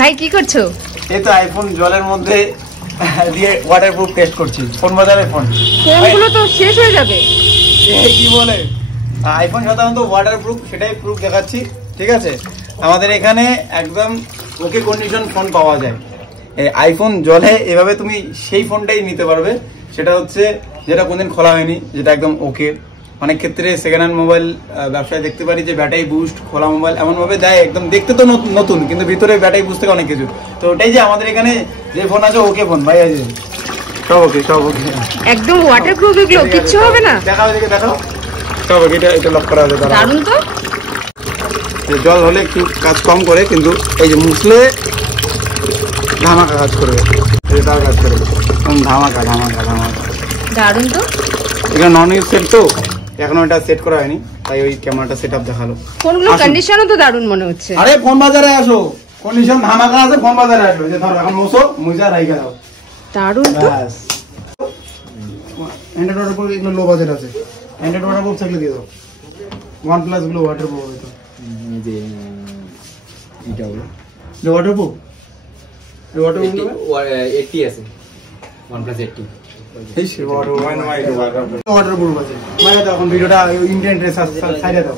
ভাই কি করছো? এই তো আইফোন জলের মধ্যে দিয়ে ওয়াটারপ্রুফ টেস্ট করছি। ফোন বাজারে ফোনগুলো তো শেষ হয়ে যাবে। কি বলে আইফোন সাধারণত ওয়াটারপ্রুফ, সেটাই প্রুফ দেখাচ্ছি। ঠিক আছে, আমাদের এখানে একদম ওকে কন্ডিশন ফোন পাওয়া যায়। আইফোন জলে এভাবে তুমি সেই ফোনটাই নিতে পারবে, সেটা হচ্ছে যেটা কোনদিন খোলা হয়নি, যেটা একদম ওকে। অনেক ক্ষেত্রে সেকেন্ড হ্যান্ড মোবাইল ব্যবসায় দেখতে পারি যে ব্যাটারি বুস্ট খোলা মোবাইল এমন ভাবে দেয়, একদম দেখতে তো নতুন কিন্তু ভিতরে ব্যাটারি বুস্ট থেকে অনেক কিছু। তো ওটাই যে আমাদের এখানে যে ফোন আছে ওকে ফোন ভাই আছে, সব ওকে, সব ওকে, একদম ওয়াটারপ্রুফ, এগুলো কিচ্ছু হবে না। দেখাও, এদিকে দেখাও, সব ওকে। এটা লক করা আছে, দারুণ তো। জল হলে একটু কাজ কম করে, কিন্তু এই যে মুছলে ধামাকা কাজ করবে, এটাও কাজ করবে ধামাকা ধামাকা ধামাকা। দারুণ তো। এটা নন ইউজ সেট তো, এখনো এটা সেট করা হয়নি, তাই ওই ক্যামেরাটা সেটআপ দেখালো। ফোনগুলো কন্ডিশনও তো দারুণ মনে হচ্ছে। আরে ফোন বাজারে আসো, কন্ডিশন ধামাকা আছে, ফোন বাজারে আসো। যে ধরো এখন মোছো মুজা রাইখা দাও। দারুণ তো। অ্যান্ড্রয়েড ওয়াটারপ্রুফ এগুলো লো বাজেট আছে। অ্যান্ড্রয়েড ওয়াটারপ্রুফ থাকলে দিয়ে দাও। OnePlus গুলো ওয়াটারপ্রুফ হবে তো। যে এটা হলো যে ওয়াটারপ্রুফ, এই ওয়াটারপ্রুফ 80 আছে, OnePlus 80 এই সে ওয়াটারপ্রুফ আছে। মানে এখন ভিডিওটা ইন্টারনেটে সাইডে দাও।